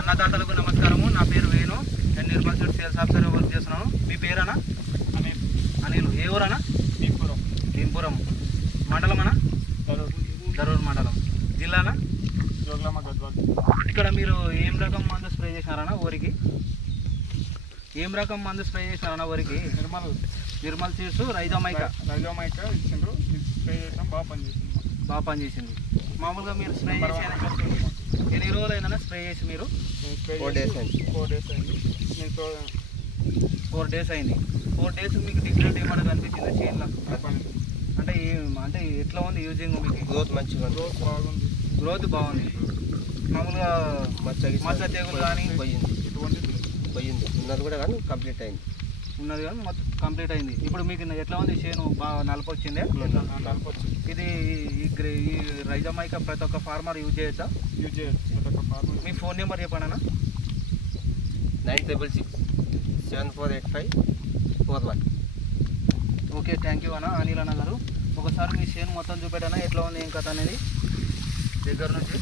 అన్నదాతలకు నమస్కారము. నా పేరు వేణు. నేను నిర్మల్ సీడ్ సేల్స్ ఆఫీసర్గా వర్క్ చేస్తున్నాను. మీ పేరన్నా? అనిల్. ఏ ఊరన్నా? భీంపురం. మండలం అన్నా? దరూర్ మండలం. జిల్లానా? ఇక్కడ మీరు ఏం రకం మందు స్ప్రే చేసినారన్నా వరికి? ఏం రకం మందు స్ప్రే చేసినారన్నా వరికి? నిర్మల్ సీడ్స్ రైజోమైకా ఇచ్చిండ్రు. స్ప్రే చేసాం, బాగా పనిచేసింది. మామూలుగా మీరు స్ప్రే చేసి ఎన్ని రోజులు అయిందన్నా స్ప్రే చేసి మీరు? 4 days అయింది. 4 days అయింది. 4 days మీకు డిఫరెంట్ ఏమైనా కనిపించిందా చేనులో? అంటే ఎట్లా ఉంది యూజింగ్? మీకు గ్రోత్ మంచిగా బాగుంది. గ్రోత్ బాగుంది. మామూలుగా మచ్చ తెగులు కానీ పోయింది ఉన్నది కూడా కానీ కంప్లీట్ అయింది. ఉన్నది కానీ మొత్తం కంప్లీట్ అయింది. ఇప్పుడు మీకు ఎట్లా ఉంది చేను? బాగా నలుపు వచ్చిందే? ఇది ఈ రైజోమైకా ప్రతి ఒక్క ఫార్మర్ యూజ్ చేయొచ్చా? యూజ్ చేయొచ్చు ప్రతి ఒక్క ఫార్మర్. మీ ఫోన్ నెంబర్ చెప్పండి అన్న. 9667485441. ఓకే, థ్యాంక్ యూ అన్న అనిల్ అన్న గారు. ఒకసారి మీ చేను మొత్తం చూపెట్టనా ఎట్లా ఉంది ఏం కథ అనేది దగ్గర నుంచి?